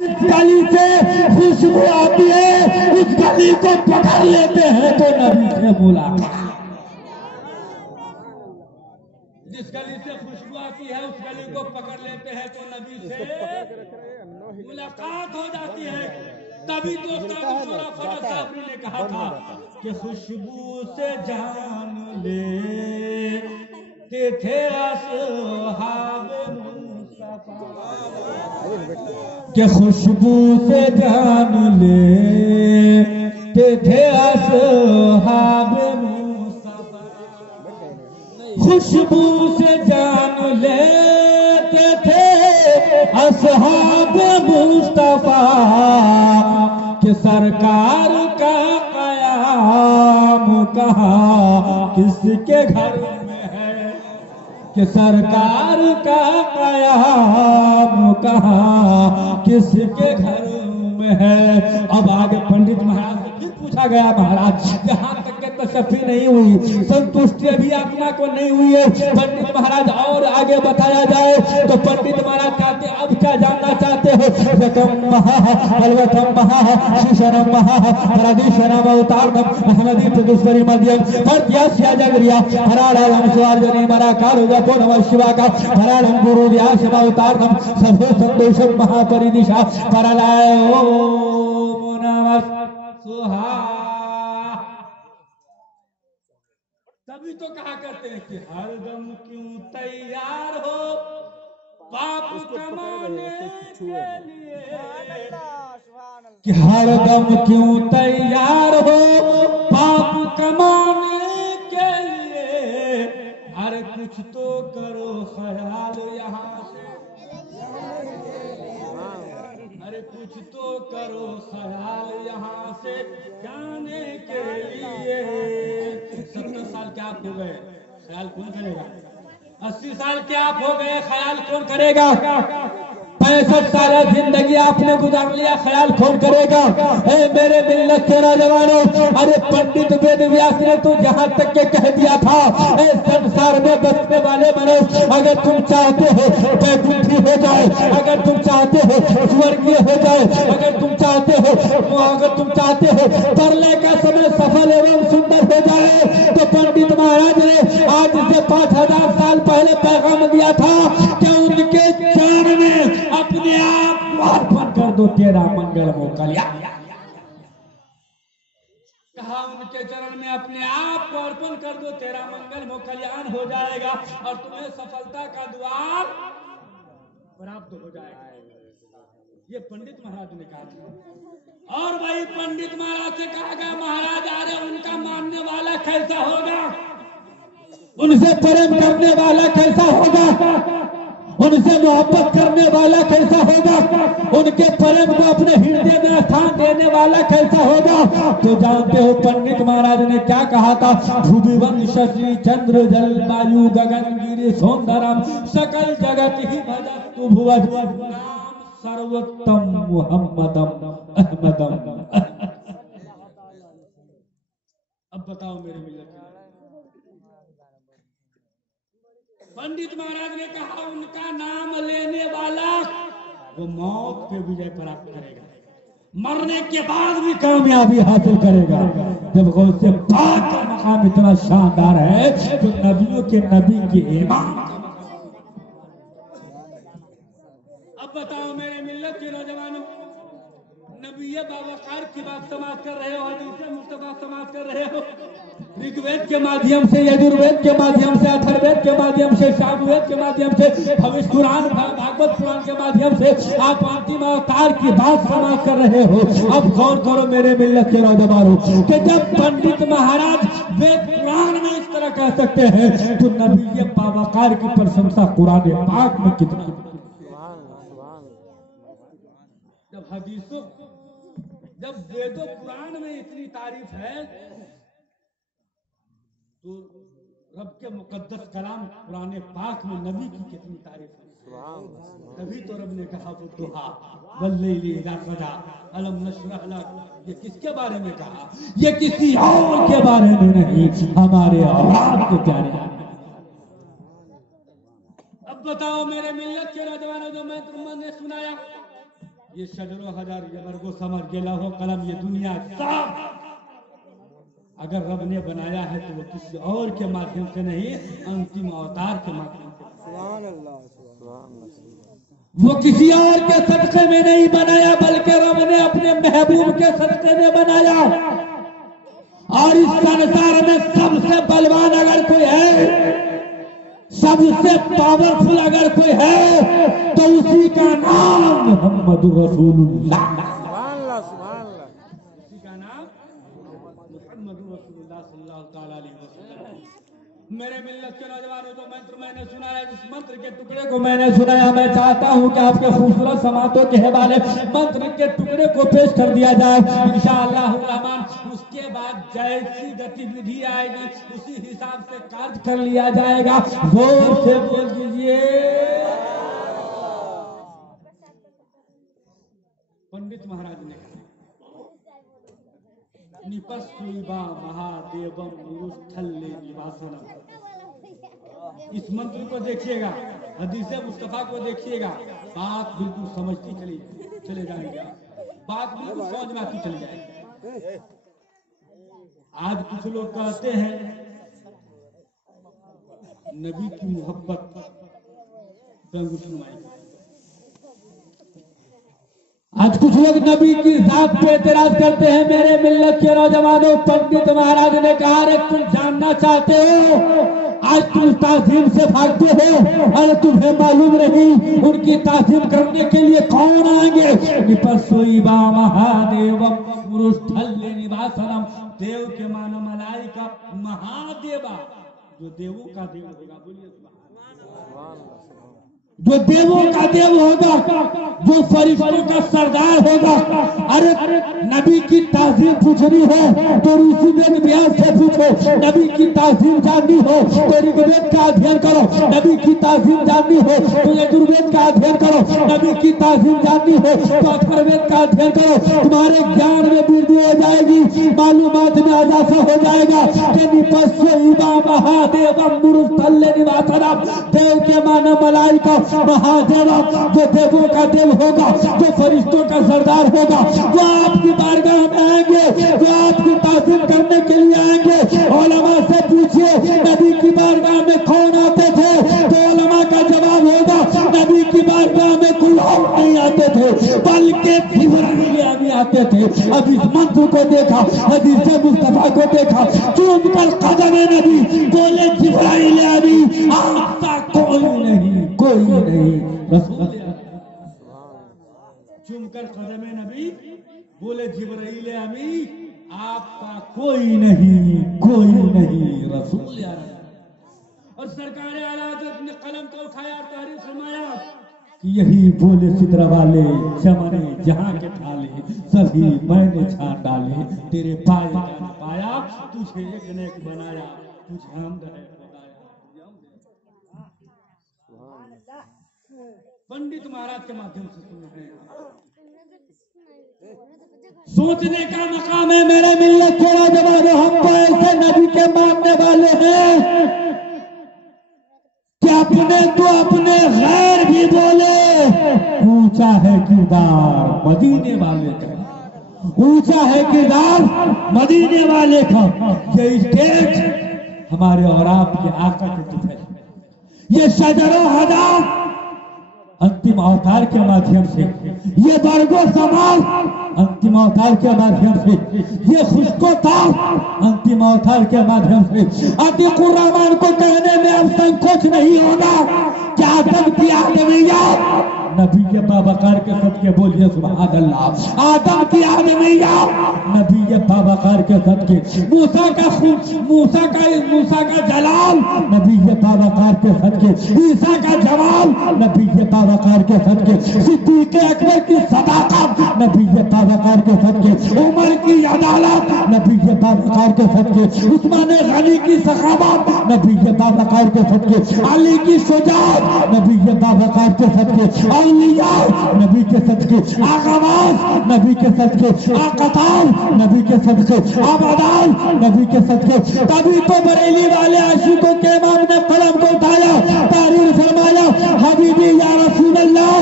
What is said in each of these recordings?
गली से खुशबू आती है, उस गली को पकड़ लेते हैं तो नबी से मुलाकात। जिस गली से खुशबू आती है उस गली को पकड़ लेते हैं तो नबी से मुलाकात हो जाती है। तभी दोस्तों साहब ने कहा था कि खुशबू से जान ले थे असहाब मुस्तफा, कि खुशबू से जान ले थे असहाब मुस्तफा, खुशबू से जान लेते थे असहाब मुस्तफा, कि सरकार का कयाम कहाँ किसके घर में है, कि सरकार का कयाम कहाँ किसके घर में है। अब आगे पंडित महाराज से फिर पूछा गया, महाराज जहाँ तक के तशफ़ी नहीं हुई, संतुष्टि अभी आत्मा को नहीं हुई है, पंडित महाराज और आगे बताया जाए तो पंडित महाराज कहते अब क्या जानना चाहते हो। रकम महा अलवतम महा शिशरम महा प्रदीशरम अवतारम अहमदी तदुस्वरी मध्यम प्रत्याश्या जगरिया हरालम स्वार्जनी मरा कारुगतो नमः शिवा का हरालम गुरु व्यास अवतारम सबो संतोषम महापरिदिशा परलाय ओम नमः सुहा। तभी तो कहा करते हैं कि हरदम क्यों तैयार हो पाप कमाने के लिए, कि हरदम क्यों तैयार हो पाप कमाने के लिए, अरे कुछ तो करो ख्याल यहाँ से, अरे कुछ तो करो ख्याल यहाँ से जाने के लिए। 70 साल क्या आप हो गए, ख्याल कौन करेगा? 80 साल क्या आप हो गए, ख्याल कौन करेगा? 65 साल जिंदगी आपने गुजार लिया, ख्याल कौन करेगा? मेरे मिल्लत के नौजवानों, अरे पंडित वेद व्यास ने तो जहां तक के कह दिया था, संसार में बसने वाले मनुष्य अगर तुम चाहते हो बैकुंठी हो जाए, अगर तुम चाहते हो स्वर्गीय हो जाए, अगर तुम चाहते हो प्रलय का समय सफल एवं सुंदर हो जाए, तो पंडित महाराज ने आज से 5000 साल पहले पैगाम दिया था कि उनके चरण में अपने आप को अर्पण कर दो, तेरा मंगल हो कल्याण। कहा उनके चरण में अपने आप को अर्पण कर दो, तेरा मंगल हो कल्याण हो जाएगा और तुम्हें सफलता का द्वार प्राप्त हो जाएगा। ये पंडित महाराज ने कहा था। और भाई पंडित महाराज से कहा गया, महाराज आ रहे, उनका मानने वाला कैसा होगा, उनसे प्रेम करने वाला कैसा होगा, उनसे मोहब्बत करने वाला कैसा होगा, उनके प्रेम को अपने हृदय में स्थान देने वाला कैसा होगा। तो जानते हो पंडित महाराज ने क्या कहा था? भुवन शशि चंद्र जल वायु गगन गिरि सौंदरम सकल जगत ही भजतु भुवन नाम सर्वोत्तम मुहम्मदम अहमदम। अब बताओ मेरे मिल्लत, पंडित महाराज ने कहा उनका नाम लेने वाला वो मौत पे विजय प्राप्त करेगा, मरने के बाद भी कामयाबी हासिल करेगा। जब गौसे पाक का मकाम इतना शानदार है तो नबियों के नबी के इमाम। अब बताओ मेरे मिल्लत के नौजवानों, नबी बावकार की बात समाप्त कर रहे हो, हदीस मुस्तफा समाप्त कर रहे हो, ऋग्वेद के माध्यम से, यजुर्वेद के माध्यम से, अथर्ववेद के माध्यम से, सामवेद के माध्यम से, भविष्य पुराण भागवत पुराण के माध्यम से आप अंतिम अवतार की बात समाप्त कर रहे हो। अब गौर करो मेरे मिल्लत के नौजवानों कि जब पंडित महाराज वेद पुराण में इस तरह कह सकते हैं तो नबी बावकार की प्रशंसा कुरान पाक में कितनी। जब हदीसों, जब वेदों पुराण में इतनी तारीफ है तो रब के मुकद्दस कलाम कुरान पाक में नबी की कितनी तारीफ है। तभी तो रब ने कहा वो दुहा वल्लैलि इज़ा सजा अलम नशरह लक, ये किसके बारे में कहा? ये किसी और के बारे में नहीं, हमारे औलाद के प्यारे। अब बताओ मेरे मिल्लत के नौजवानों, जो मैं तुमने सुनाया ये शजरो हजार ये वर्गो समर गेला हो कलम ये दुनिया साफ। अगर रब ने बनाया है तो वो किसी और के माध्यम से नहीं, अंतिम अवतार के माध्यम से। सुभान अल्लाह, वो किसी और के सदक़े में नहीं बनाया, बल्कि रब ने अपने महबूब के सदक़े में बनाया। और इस संसार में सबसे बलवान अगर कोई है, सबसे पावरफुल अगर कोई है, तो उसी का नाम मोहम्मद रसूलुल्लाह। उसी का नाम मोहम्मद रसूलुल्लाह सल्लल्लाहु अलैहि वसल्लम। मेरे मिल्लत के नौजवानों, जो मंत्र मैंने सुना है, जिस मंत्र के टुकड़े को मैंने सुनाया, मैं चाहता हूं कि आपके खूबसूरत समातों के हवाले मंत्र के टुकड़े को पेश कर दिया जाए इंशाअल्लाह रहमान। उसके बाद जैसी गतिविधि आएगी उसी हिसाब से कार्य कर लिया जाएगा। जोर से बोल दीजिए। पंडित महाराज ने कहा, निपस्सुइबा महादेवम गुरुस्थल्ले निवासनम। इस मंत्र को देखिएगा, हदीसे मुस्तफा को देखिएगा, बात बिल्कुल समझती चले जाएंगे, बात बिल्कुल समझ में आती चली जाएगी। आज कुछ लोग कहते हैं नबी की मोहब्बत सुनवाई। आज कुछ लोग नबी की जात पे एतराज करते हैं। मेरे मिल्लत के नौजवानों, पंडित महाराज ने कहा, अरे तुम जानना चाहते हो, आज तुम ताज़ीम से भागते हो, अरे तुम्हें मालूम नहीं उनकी ताज़ीम करने के लिए कौन आएंगे। निपस्सुइबा महादेवम गुरुस्थल्ले निवासनम। देव के मानो मलाइका, महादेवा जो देवों का देव होगा। बोलिए जो देवों का देव होगा, जो फरिश्तों का सरदार होगा। अरे नबी की ताज़ीम पूछनी हो तो ऋषिवेद व्यास से पूछो, नबी की ताज़ीम जाननी हो तो ऋग्वेद का अध्ययन करो, नबी की ताज़ीम जाननी हो तो यजुर्वेद का अध्ययन करो, नबी की ताज़ीम जाननी हो तो अथर्ववेद का अध्ययन करो। तुम्हारे ज्ञान में वृद्धि हो जाएगी, मालूमात में इजाफा हो जाएगा। निपस्सुइबा महादेवम गुरुस्थल्ले निवासनम। देव के मानो मलाइका, महादेवा जो देवों का देव होगा, जो फरिश्तों का सरदार होगा, वो आपकी बारगाह में आएंगे, वो आपकी ताज़ीम करने के लिए आएंगे। उलमा से पूछिए नबी की बारगाह में कौन आते थे, तो उलमा का जवाब होगा नबी की बारगाह में कोई और नहीं आते थे, बल्कि जिब्राइल अमीन आते थे। अब इस मंत्र को देखा, हदीस मुस्तफा को देखा, चूम कर कदम नबी बोले जिब्राइल अमीन, आपका कोई नहीं, कोई नहीं। रसूल चूमकर कदमे नबी बोले जिब्राइल अमीन, आपका कोई नहीं, कोई नहीं। रसूल और सरकार आला हज़रत ने कलम को उठाया और तहरीर फरमाया कि यही बोले सिदरा वाले, चमने जहां के ठाले, सभी मैंने छान डाले, तेरे पाए जान पाया, तुझे एक ने एक बनाया, तुझे हमद है बताया। पंडित महाराज के माध्यम से सुन रहे हैं। सोचने का मकाम है मेरे मिल्लत के नौजवानों। हम तो ऐसे नबी के मानने वाले हैं कि अपने तो अपने गैर भी बोले। ऊंचा है किरदार मदीने वाले का, ऊंचा है किरदार मदीने वाले का। ये स्टेज हमारे और आपके आका के दुख है। ये शजरो हजार अंतिम अवतार के माध्यम से, ये वर्गो समाज अंतिम अवतार के माध्यम से, ये खुशको ताव अंतिम अवतार के माध्यम से। अतीकुर रहमान को कहने में अब संकोच नहीं होगा कि आदम की आदमियत नबी के बाबकार के सदके, बोलिए सुभान अल्लाह। आदम की आदमियत नबी के बाबकार के सदके, मूसा का जलाल नबी के बाबकार के सदके, ईसा का जमाल नबी के बाबकार के सदके, सिद्दीक़ अकबर की सदाकत नबी के बाबकार के सदके, उमर की अदालत नबी के बाबकार के सदके, उस्मान गनी की सखावत नबी के बाबकार के सदके, अली की शुजाअत नबी के बाबकार के सदके, औलिया नबी के सदके, आगावाज नबी के सदके, आकताल नबी के सदके, आबादाल नबी के सदके। तभी तो बरेली वाले आशिकों के इमाम ने कलम को उठाया, तारीर फरमाया, हबीबी या रसूल अल्लाह,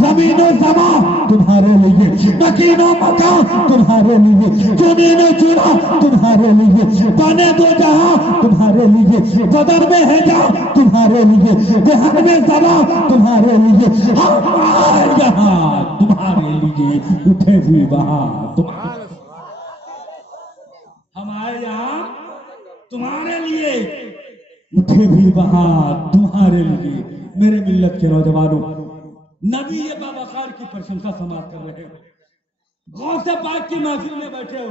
ज़मीन ज़मा तुम्हारे लिए, मकीनो मकान तुम्हारे लिए, चुने ने चुना तुम्हारे लिए, बने दो जहां तुम्हारे लिए, बदन में है जा तुम्हारे लिए, देहन में सवा तुम्हारे लिए, हम आए यहाँ तुम्हारे लिए, उठे हुई वहां तुम्हारे, हम आए यहाँ तुम्हारे लिए, उठे भी वहां तुम्हारे लिए। मेरे मिल्लत के नौजवानों, नबी ये बाबकार की प्रशंसा समाप्त कर रहे हो, गौसे पाक की महफिल में बैठे हो,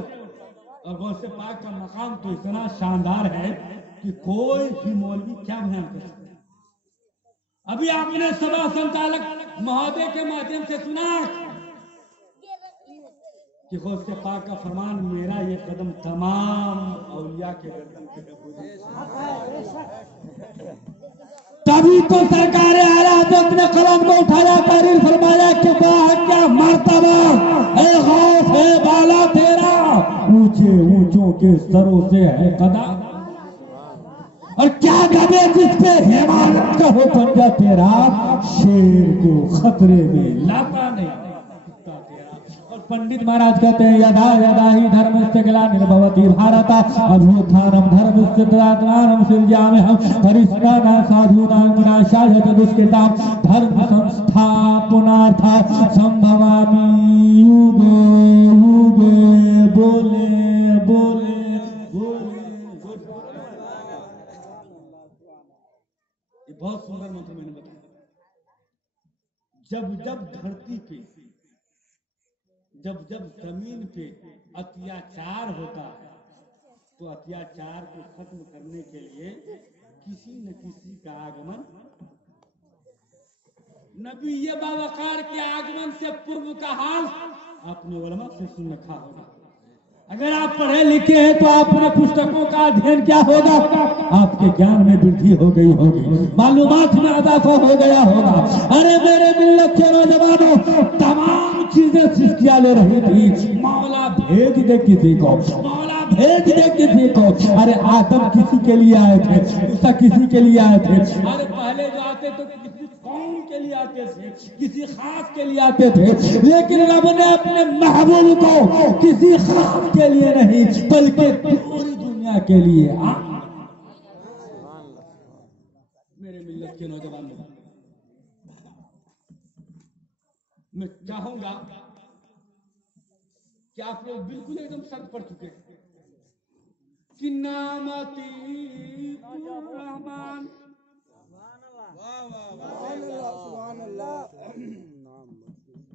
और गौसे पाक का मकाम तो इतना शानदार है कि कोई भी मौलवी क्या बयान कर सकता है। अभी आपने सभा संचालक महोदय के माध्यम से सुना कि गौसे पाक का फरमान, मेरा ये कदम तमाम औलिया के गर्दन पे तभी तो सरकार आला हज़रत ने कलम को उठाया, तारीर फरमाया कि वाह क्या मर्तबा है गौस है बाला तेरा, ऊंचे ऊंचों के सरों से है कदा, और क्या गदे जिस पे हिमालत का हो पंजा तेरा, शेर को खतरे में लाता नहीं। और पंडित महाराज कहते हैं, यदा यदा ही धर्म से ग्लानिर्भवति भारत अभ्युत्थानम धर्मस्य तदात्मानं सृजाम्यहं परिष्कारः साधूनां विनाशाय च दुष्कृतां धर्म संस्थापनार्थं संभवामि युगे युगे। बोले बोले बोले। ये बहुत सुंदर मंत्र मैंने बताया। जब जब धरती पे, जब जब जमीन पे अत्याचार होता है, तो अत्याचार को खत्म करने के लिए किसी न किसी का आगमन, नबी ये बावकार के आगमन से पूर्व का हाल आपने उलमा से सुन रखा होगा। अगर आप पढ़े लिखे हैं तो आपने पुस्तकों का अध्ययन क्या होगा, आपके ज्ञान में वृद्धि हो गई होगी, मालूमात में इजाफा हो गया होगा। अरे मेरे मिल्लत के नौजवानों, तमाम चीजें सृष्टियां ले रही थी, मौला भेज दे किसी को, मौला भेज दे किसी को। अरे आदम किसी के लिए आए थे, मूसा किसी के लिए आए थे, अरे पहले जो आते तो किसी कौम के लिए आते थे, किसी खास के लिए आते थे, लेकिन रब ने अपने महबूब को किसी खास के लिए नहीं बल्कि पूरी दुनिया के लिए मेरे मिल्लत के नौजवानों, मैं चाहूंगा कि आप लोग बिल्कुल एकदम शर्त पड़ चुके हैं कि नामती रहमान,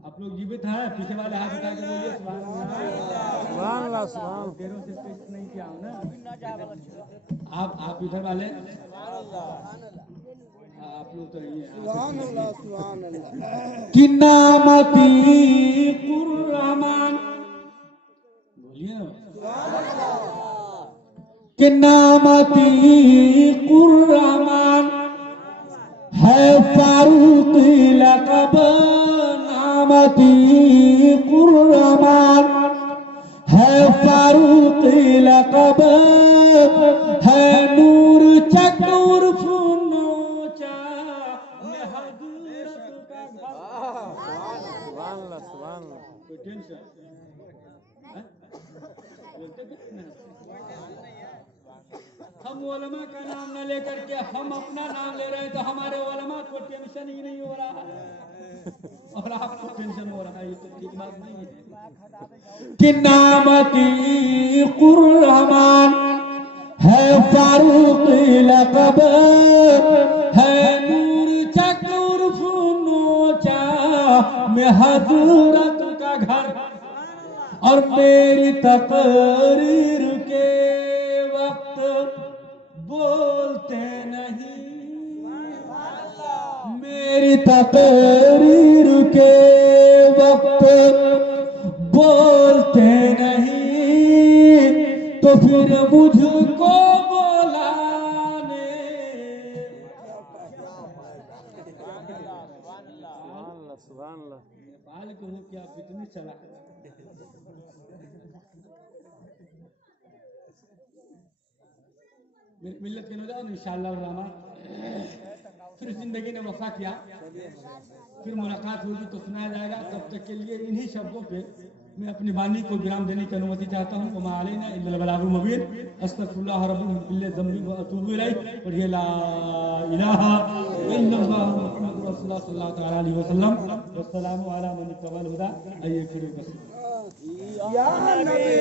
आप लोग जीवित हैं? पीछे वाले हाथ उठा के बोलिए सुभान अल्लाह। सुभान देरों से टेस्ट नहीं किया हूं ना। आप इधर वाले, आप लोग तो सुभान अल्लाह सुभान अल्लाह। कि नामती कुर्रहमान, बोलिए ना कि नामती कुर्रहमान है फारूक लक़ब, नामती कुर्रहमान है फारूक लक़ब, है नूर चकोर फुनोचा में हजरत का घर। कोई टेंशन हम उलमा का नाम न लेकर के हम अपना नाम ले रहे हैं, तो हमारे उलमा को टेंशन ही नहीं हो रहा है और आपको टेंशन हो रहा है, ये तो ठीक बात नहीं है। कि नामती कुर्रहमान है फारूक लक़ब, है नूर चकोर फुनोचा में हजरत का घर, और मेरी तकरीर के वक्त बोलते नहीं, मेरी तकरीर के वक्त बोलते नहीं, तो फिर मुझको बोलाने नेपाल के हो क्या बिजनेस चला। मिल्लत के नौजवान इंशाअल्लाह रहमान फिर जिंदगी ने वफा किया, फिर मुलाकात होगी तो सुनाया जाएगा। तब तक के लिए इन्हीं शब्दों पे मैं अपनी वाणी को विराम देने की अनुमति चाहता हूँ। वमा अलैना इल्लल बलागुल मुबीन। अस्तगफिरुल्लाह रब्बी मिन कुल्ली ज़ंबि व अतूबु इलैह। पढ़िए ला इलाहा इल्लल्लाह मुहम्मदुर रसूलुल्लाह सल्लल्लाहु तआला अलैहि वसल्लम। वस्सलामु अला मन इत्तबअल हुदा। आइए फिर बस या नबी